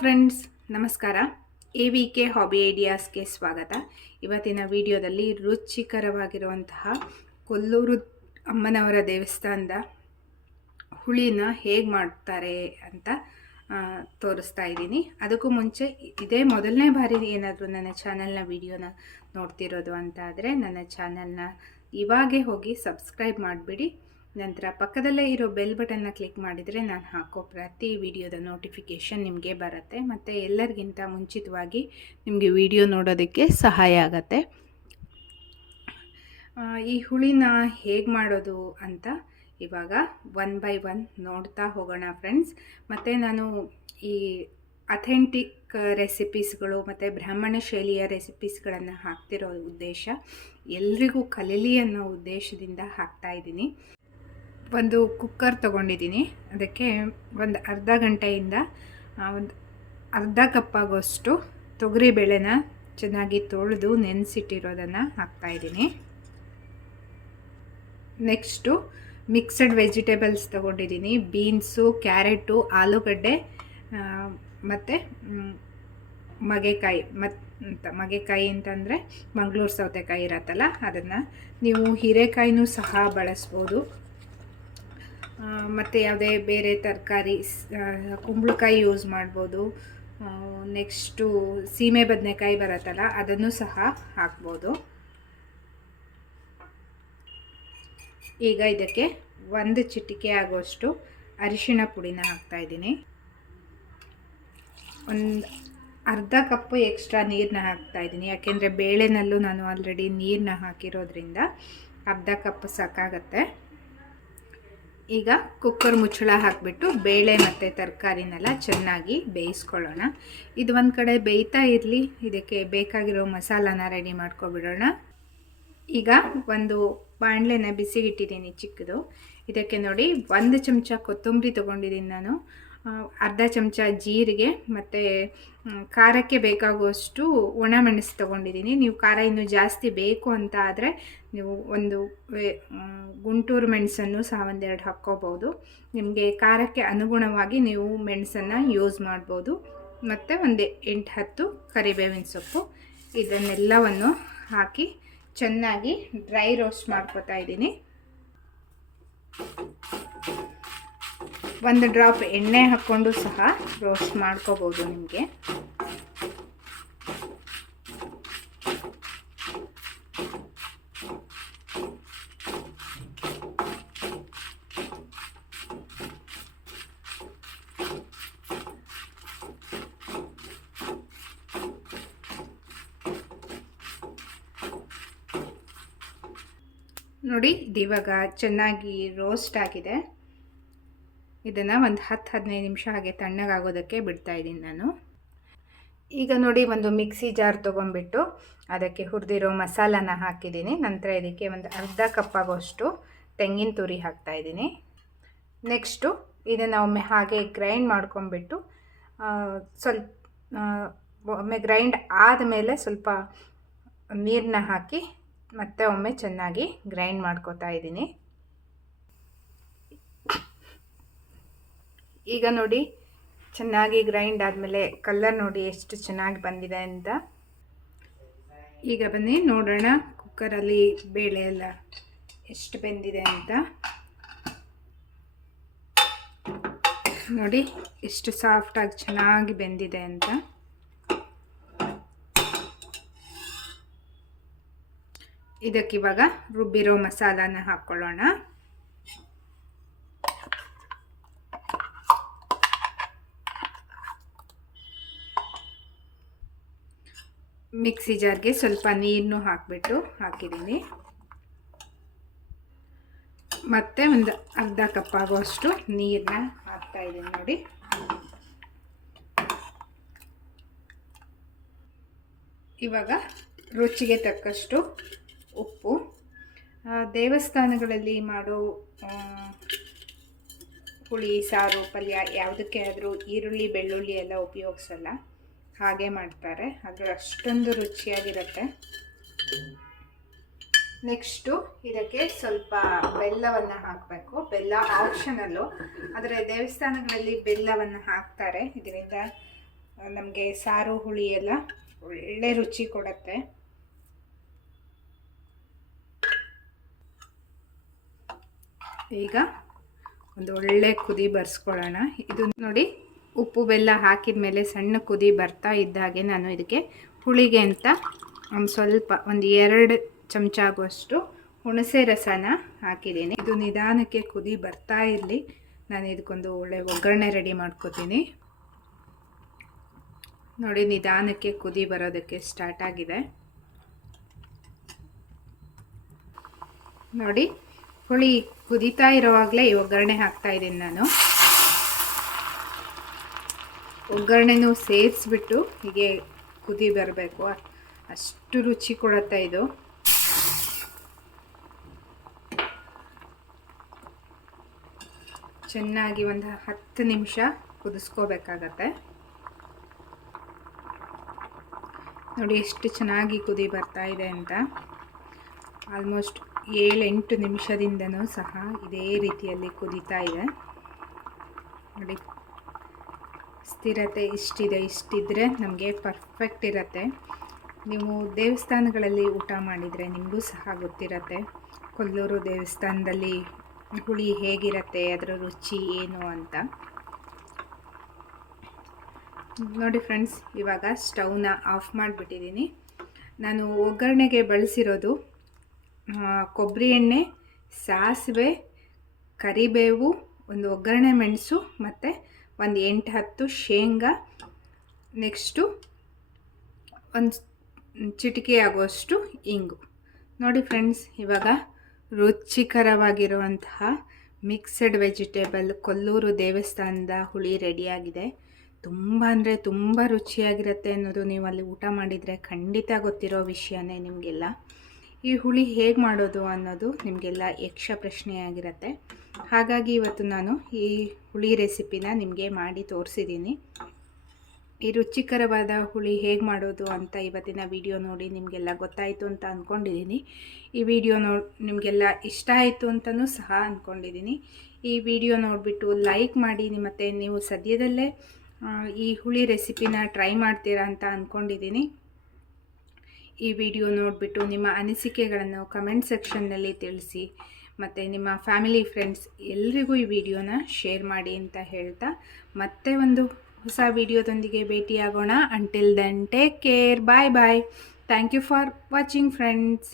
friends ನಮಸ್ಕಾರ A V K hobby ಐಡಿಯಾಸ್ಗೆ ಸ್ವಾಗತ ಇವತ್ತಿನ ವಿಡಿಯೋದಲ್ಲಿ ರುಚಿಕರವಾಗಿರುವಂತಹ ಕೊಲ್ಲೂರು ಅಮ್ಮನವರ ದೇವಸ್ಥಾನದ ಹುಳಿನ ಹೇಗೆ ಮಾಡ್ತಾರೆ ಅಂತ ತೋರಿಸ್ತಾ ಇದ್ದೀನಿ ಅದಕ್ಕೂ ಮುಂಚೆ ಇದೇ ಮೊದಲನೇ ಬಾರಿ ಏನಾದರೂ ನನ್ನ ಚಾನಲ್ನ ವಿಡಿಯೋನ ನೋಡ್ತಿರೋದು ಅಂತ ಆದರೆ ನನ್ನ ಚಾನಲ್ನ ಇವಾಗೇ ಹೋಗಿ ಸಬ್ಸ್ಕ್ರೈಬ್ ಮಾಡಿಬಿಡಿ ನಂತರ ಪಕ್ಕದಲ್ಲೇ ಇರೋ ಬೆಲ್ ಬಟನ್ನ ಕ್ಲಿಕ್ ಮಾಡಿದರೆ ನಾನು ಹಾಕೋ ಪ್ರತಿ ವಿಡಿಯೋದ ನೋಟಿಫಿಕೇಷನ್ ನಿಮಗೆ ಬರುತ್ತೆ ಮತ್ತು ಎಲ್ಲರಿಗಿಂತ ಮುಂಚಿತವಾಗಿ ನಿಮಗೆ ವಿಡಿಯೋ ನೋಡೋದಕ್ಕೆ ಸಹಾಯ ಆಗತ್ತೆ ಈ ಹುಳಿನ ಹೇಗೆ ಮಾಡೋದು ಅಂತ ಇವಾಗ ಒನ್ ಬೈ ಒನ್ ನೋಡ್ತಾ ಹೋಗೋಣ ಫ್ರೆಂಡ್ಸ್ ಮತ್ತು ನಾನು ಈ ಅಥೆಂಟಿಕ್ ರೆಸಿಪೀಸ್ಗಳು ಮತ್ತು ಬ್ರಾಹ್ಮಣ ಶೈಲಿಯ ರೆಸಿಪೀಸ್ಗಳನ್ನು ಹಾಕ್ತಿರೋ ಉದ್ದೇಶ ಎಲ್ರಿಗೂ ಕಲೀಲಿ ಅನ್ನೋ ಉದ್ದೇಶದಿಂದ ಹಾಕ್ತಾ ಇದ್ದೀನಿ ಒಂದು ಕುಕ್ಕರ್ ತೊಗೊಂಡಿದ್ದೀನಿ ಅದಕ್ಕೆ ಒಂದು ಅರ್ಧ ಗಂಟೆಯಿಂದ ಒಂದು ಅರ್ಧ ಕಪ್ಪಾಗುವಷ್ಟು ತೊಗರಿ ಬೇಳೆನ ಚೆನ್ನಾಗಿ ತೊಳೆದು ನೆನೆಸಿಟ್ಟಿರೋದನ್ನು ಹಾಕ್ತಾಯಿದ್ದೀನಿ ನೆಕ್ಸ್ಟು ಮಿಕ್ಸಡ್ ವೆಜಿಟೇಬಲ್ಸ್ ತೊಗೊಂಡಿದ್ದೀನಿ ಬೀನ್ಸು ಕ್ಯಾರೆಟು ಆಲೂಗಡ್ಡೆ ಮತ್ತು ಮಗೆಕಾಯಿ ಮತ್ತು ಮಗೆಕಾಯಿ ಅಂತಂದರೆ ಮಂಗಳೂರು ಸೌತೆಕಾಯಿ ಇರತ್ತಲ್ಲ ಅದನ್ನು ನೀವು ಹೀರೆಕಾಯಿನೂ ಸಹ ಬಳಸ್ಬೋದು ಮತ್ತು ಯಾವುದೇ ಬೇರೆ ತರಕಾರಿ ಕುಂಬಳಕಾಯಿ ಯೂಸ್ ಮಾಡ್ಬೋದು ನೆಕ್ಸ್ಟು ಸೀಮೆ ಬದನೆಕಾಯಿ ಬರುತ್ತಲ್ಲ ಅದನ್ನು ಸಹ ಹಾಕ್ಬೋದು ಈಗ ಇದಕ್ಕೆ ಒಂದು ಚಿಟಿಕೆ ಆಗೋಷ್ಟು ಅರಿಶಿಣ ಪುಡಿನ ಇದ್ದೀನಿ ಒಂದು ಅರ್ಧ ಕಪ್ಪು ಎಕ್ಸ್ಟ್ರಾ ನೀರನ್ನ ಹಾಕ್ತಾಯಿದ್ದೀನಿ ಯಾಕೆಂದರೆ ಬೇಳೆನಲ್ಲೂ ನಾನು ಆಲ್ರೆಡಿ ನೀರನ್ನ ಹಾಕಿರೋದ್ರಿಂದ ಅರ್ಧ ಕಪ್ ಸಾಕಾಗತ್ತೆ ಈಗ ಕುಕ್ಕರ್ ಮುಚ್ಚಳ ಹಾಕಿಬಿಟ್ಟು ಬೇಳೆ ಮತ್ತು ತರಕಾರಿನೆಲ್ಲ ಚೆನ್ನಾಗಿ ಬೇಯಿಸ್ಕೊಳ್ಳೋಣ ಇದು ಒಂದು ಕಡೆ ಬೇಯ್ತಾ ಇರಲಿ ಇದಕ್ಕೆ ಬೇಕಾಗಿರೋ ಮಸಾಲಾನ ರೆಡಿ ಮಾಡ್ಕೊಬಿಡೋಣ ಈಗ ಒಂದು ಬಾಣಲೆನ ಬಿಸಿಗಿಟ್ಟಿದ್ದೀನಿ ಚಿಕ್ಕದು ಇದಕ್ಕೆ ನೋಡಿ ಒಂದು ಚಮಚ ಕೊತ್ತಂಬರಿ ತೊಗೊಂಡಿದ್ದೀನಿ ನಾನು ಅರ್ಧ ಚಮಚ ಜೀರಿಗೆ ಮತ್ತು ಖಾರಕ್ಕೆ ಬೇಕಾಗುವಷ್ಟು ಒಣ ಮೆಣಸು ತೊಗೊಂಡಿದ್ದೀನಿ ನೀವು ಖಾರ ಇನ್ನೂ ಜಾಸ್ತಿ ಬೇಕು ಅಂತ ಆದರೆ ನೀವು ಒಂದು ಗುಂಟೂರು ಮೆಣಸನ್ನು ಸಹ ಒಂದೆರಡು ಹಾಕ್ಕೋಬೋದು ನಿಮಗೆ ಖಾರಕ್ಕೆ ಅನುಗುಣವಾಗಿ ನೀವು ಮೆಣಸನ್ನು ಯೂಸ್ ಮಾಡ್ಬೋದು ಮತ್ತು ಒಂದು ಎಂಟು ಹತ್ತು ಕರಿಬೇವಿನ ಸೊಪ್ಪು ಇದನ್ನೆಲ್ಲವನ್ನು ಹಾಕಿ ಚೆನ್ನಾಗಿ ಡ್ರೈ ರೋಸ್ಟ್ ಮಾಡ್ಕೋತಾ ಇದ್ದೀನಿ ಒಂದು ಡ್ರಾಪ್ ಎಣ್ಣೆ ಹಾಕ್ಕೊಂಡು ಸಹ ರೋಸ್ಟ್ ಮಾಡ್ಕೋಬೋದು ನಿಮಗೆ ನೋಡಿ ಇವಾಗ ಚೆನ್ನಾಗಿ ರೋಸ್ಟ್ ಆಗಿದೆ ಇದನ್ನು ಒಂದು ಹತ್ತು ಹದಿನೈದು ನಿಮಿಷ ಹಾಗೆ ತಣ್ಣಗಾಗೋದಕ್ಕೆ ಇದ್ದೀನಿ ನಾನು ಈಗ ನೋಡಿ ಒಂದು ಮಿಕ್ಸಿ ಜಾರ್ ತೊಗೊಂಬಿಟ್ಟು ಅದಕ್ಕೆ ಹುರಿದಿರೋ ಮಸಾಲಾನ ಹಾಕಿದ್ದೀನಿ ನಂತರ ಇದಕ್ಕೆ ಒಂದು ಅರ್ಧ ಕಪ್ಪಾಗೋಷ್ಟು ತೆಂಗಿನ ತುರಿ ಹಾಕ್ತಾಯಿದ್ದೀನಿ ನೆಕ್ಸ್ಟು ಇದನ್ನು ಒಮ್ಮೆ ಹಾಗೆ ಗ್ರೈಂಡ್ ಮಾಡ್ಕೊಂಬಿಟ್ಟು ಸ್ವಲ್ಪ ಒಮ್ಮೆ ಗ್ರೈಂಡ್ ಆದಮೇಲೆ ಸ್ವಲ್ಪ ನೀರನ್ನ ಹಾಕಿ ಮತ್ತೆ ಒಮ್ಮೆ ಚೆನ್ನಾಗಿ ಗ್ರೈಂಡ್ ಮಾಡ್ಕೋತಾ ಇದ್ದೀನಿ ಈಗ ನೋಡಿ ಚೆನ್ನಾಗಿ ಗ್ರೈಂಡ್ ಆದಮೇಲೆ ಕಲ್ಲರ್ ನೋಡಿ ಎಷ್ಟು ಚೆನ್ನಾಗಿ ಬಂದಿದೆ ಅಂತ ಈಗ ಬನ್ನಿ ನೋಡೋಣ ಕುಕ್ಕರಲ್ಲಿ ಬೇಳೆ ಎಲ್ಲ ಎಷ್ಟು ಬೆಂದಿದೆ ಅಂತ ನೋಡಿ ಎಷ್ಟು ಸಾಫ್ಟಾಗಿ ಚೆನ್ನಾಗಿ ಬೆಂದಿದೆ ಅಂತ ಇದಕ್ಕಿವಾಗ ರುಬ್ಬಿರೋ ಮಸಾಲಾನ ಹಾಕ್ಕೊಳ್ಳೋಣ ಮಿಕ್ಸಿ ಜಾರ್ಗೆ ಸ್ವಲ್ಪ ನೀರನ್ನು ಹಾಕಿಬಿಟ್ಟು ಹಾಕಿದ್ದೀನಿ ಮತ್ತು ಒಂದು ಅರ್ಧ ಆಗುವಷ್ಟು ನೀರನ್ನ ಹಾಕ್ತಾಯಿದ್ದೀನಿ ನೋಡಿ ಇವಾಗ ರುಚಿಗೆ ತಕ್ಕಷ್ಟು ಉಪ್ಪು ದೇವಸ್ಥಾನಗಳಲ್ಲಿ ಮಾಡೋ ಹುಳಿ ಸಾರು ಪಲ್ಯ ಯಾವುದಕ್ಕೆ ಆದರೂ ಈರುಳ್ಳಿ ಬೆಳ್ಳುಳ್ಳಿ ಎಲ್ಲ ಉಪಯೋಗಿಸಲ್ಲ ಹಾಗೆ ಮಾಡ್ತಾರೆ ಅದು ಅಷ್ಟೊಂದು ರುಚಿಯಾಗಿರುತ್ತೆ ನೆಕ್ಸ್ಟು ಇದಕ್ಕೆ ಸ್ವಲ್ಪ ಬೆಲ್ಲವನ್ನು ಹಾಕಬೇಕು ಬೆಲ್ಲ ಆಪ್ಷನಲ್ಲು ಆದರೆ ದೇವಸ್ಥಾನಗಳಲ್ಲಿ ಬೆಲ್ಲವನ್ನು ಹಾಕ್ತಾರೆ ಇದರಿಂದ ನಮಗೆ ಸಾರು ಹುಳಿ ಎಲ್ಲ ಒಳ್ಳೆ ರುಚಿ ಕೊಡುತ್ತೆ ಈಗ ಒಂದು ಒಳ್ಳೆ ಕುದಿ ಬರ್ಸ್ಕೊಳ್ಳೋಣ ಇದು ನೋಡಿ ಉಪ್ಪು ಬೆಲ್ಲ ಹಾಕಿದ ಮೇಲೆ ಸಣ್ಣ ಕುದಿ ಬರ್ತಾ ಇದ್ದಾಗೆ ನಾನು ಇದಕ್ಕೆ ಹುಳಿಗೆ ಅಂತ ಒಂದು ಸ್ವಲ್ಪ ಒಂದು ಎರಡು ಚಮಚ ಆಗುವಷ್ಟು ಹುಣಸೆ ರಸನ ಹಾಕಿದ್ದೀನಿ ಇದು ನಿಧಾನಕ್ಕೆ ಕುದಿ ಬರ್ತಾ ಇರಲಿ ನಾನು ಇದಕ್ಕೊಂದು ಒಳ್ಳೆ ಒಗ್ಗರಣೆ ರೆಡಿ ಮಾಡ್ಕೋತೀನಿ ನೋಡಿ ನಿಧಾನಕ್ಕೆ ಕುದಿ ಬರೋದಕ್ಕೆ ಸ್ಟಾರ್ಟ್ ಆಗಿದೆ ನೋಡಿ ಹುಳಿ ಕುದೀತಾ ಇರುವಾಗಲೇ ಈ ಒಗ್ಗರಣೆ ಹಾಕ್ತಾ ಇದ್ದೀನಿ ನಾನು ಒಗ್ಗರಣೆನೂ ಸೇರಿಸ್ಬಿಟ್ಟು ಹೀಗೆ ಕುದಿ ಬರಬೇಕು ಅಷ್ಟು ರುಚಿ ಕೊಡುತ್ತೆ ಇದು ಚೆನ್ನಾಗಿ ಒಂದು ಹತ್ತು ನಿಮಿಷ ಕುದಿಸ್ಕೋಬೇಕಾಗತ್ತೆ ನೋಡಿ ಎಷ್ಟು ಚೆನ್ನಾಗಿ ಕುದಿ ಬರ್ತಾ ಇದೆ ಅಂತ ಆಲ್ಮೋಸ್ಟ್ ಏಳೆಂಟು ನಿಮಿಷದಿಂದನೂ ಸಹ ಇದೇ ರೀತಿಯಲ್ಲಿ ಕುದೀತಾ ಇದೆ ನೋಡಿ ಸ್ಥಿರತೆ ಇಷ್ಟಿದೆ ಇಷ್ಟಿದ್ರೆ ನಮಗೆ ಪರ್ಫೆಕ್ಟ್ ಇರತ್ತೆ ನೀವು ದೇವಸ್ಥಾನಗಳಲ್ಲಿ ಊಟ ಮಾಡಿದರೆ ನಿಮಗೂ ಸಹ ಗೊತ್ತಿರತ್ತೆ ಕೊಲ್ಲೂರು ದೇವಸ್ಥಾನದಲ್ಲಿ ಹುಳಿ ಹೇಗಿರತ್ತೆ ಅದರ ರುಚಿ ಏನು ಅಂತ ನೋಡಿ ಫ್ರೆಂಡ್ಸ್ ಇವಾಗ ಸ್ಟವ್ನ ಆಫ್ ಮಾಡಿಬಿಟ್ಟಿದ್ದೀನಿ ನಾನು ಒಗ್ಗರಣೆಗೆ ಬಳಸಿರೋದು ಕೊಬ್ಬರಿ ಎಣ್ಣೆ ಸಾಸಿವೆ ಕರಿಬೇವು ಒಂದು ಒಗ್ಗರಣೆ ಮೆಣಸು ಮತ್ತು ಒಂದು ಎಂಟು ಹತ್ತು ಶೇಂಗಾ ನೆಕ್ಸ್ಟು ಒಂದು ಚಿಟಿಕೆ ಆಗುವಷ್ಟು ಇಂಗು ನೋಡಿ ಫ್ರೆಂಡ್ಸ್ ಇವಾಗ ರುಚಿಕರವಾಗಿರುವಂತಹ ಮಿಕ್ಸಡ್ ವೆಜಿಟೇಬಲ್ ಕೊಲ್ಲೂರು ದೇವಸ್ಥಾನದ ಹುಳಿ ರೆಡಿಯಾಗಿದೆ ತುಂಬ ಅಂದರೆ ತುಂಬ ರುಚಿಯಾಗಿರುತ್ತೆ ಅನ್ನೋದು ನೀವು ಅಲ್ಲಿ ಊಟ ಮಾಡಿದರೆ ಖಂಡಿತ ಗೊತ್ತಿರೋ ವಿಷಯನೇ ನಿಮಗೆಲ್ಲ ಈ ಹುಳಿ ಹೇಗೆ ಮಾಡೋದು ಅನ್ನೋದು ನಿಮಗೆಲ್ಲ ಯಕ್ಷ ಪ್ರಶ್ನೆಯಾಗಿರುತ್ತೆ ಹಾಗಾಗಿ ಇವತ್ತು ನಾನು ಈ ಹುಳಿ ರೆಸಿಪಿನ ನಿಮಗೆ ಮಾಡಿ ತೋರಿಸಿದ್ದೀನಿ ಈ ರುಚಿಕರವಾದ ಹುಳಿ ಹೇಗೆ ಮಾಡೋದು ಅಂತ ಇವತ್ತಿನ ವಿಡಿಯೋ ನೋಡಿ ನಿಮಗೆಲ್ಲ ಗೊತ್ತಾಯಿತು ಅಂತ ಅಂದ್ಕೊಂಡಿದ್ದೀನಿ ಈ ವಿಡಿಯೋ ನೋ ನಿಮಗೆಲ್ಲ ಇಷ್ಟ ಆಯಿತು ಅಂತಲೂ ಸಹ ಅಂದ್ಕೊಂಡಿದ್ದೀನಿ ಈ ವಿಡಿಯೋ ನೋಡಿಬಿಟ್ಟು ಲೈಕ್ ಮಾಡಿ ಮತ್ತು ನೀವು ಸದ್ಯದಲ್ಲೇ ಈ ಹುಳಿ ರೆಸಿಪಿನ ಟ್ರೈ ಮಾಡ್ತೀರಾ ಅಂತ ಅಂದ್ಕೊಂಡಿದ್ದೀನಿ ಈ ವಿಡಿಯೋ ನೋಡಿಬಿಟ್ಟು ನಿಮ್ಮ ಅನಿಸಿಕೆಗಳನ್ನು ಕಮೆಂಟ್ ಸೆಕ್ಷನ್ನಲ್ಲಿ ತಿಳಿಸಿ ಮತ್ತು ನಿಮ್ಮ ಫ್ಯಾಮಿಲಿ ಫ್ರೆಂಡ್ಸ್ ಎಲ್ರಿಗೂ ಈ ವಿಡಿಯೋನ ಶೇರ್ ಮಾಡಿ ಅಂತ ಹೇಳ್ತಾ ಮತ್ತೆ ಒಂದು ಹೊಸ ವಿಡಿಯೋದೊಂದಿಗೆ ಭೇಟಿಯಾಗೋಣ until then take care bye bye thank you for watching friends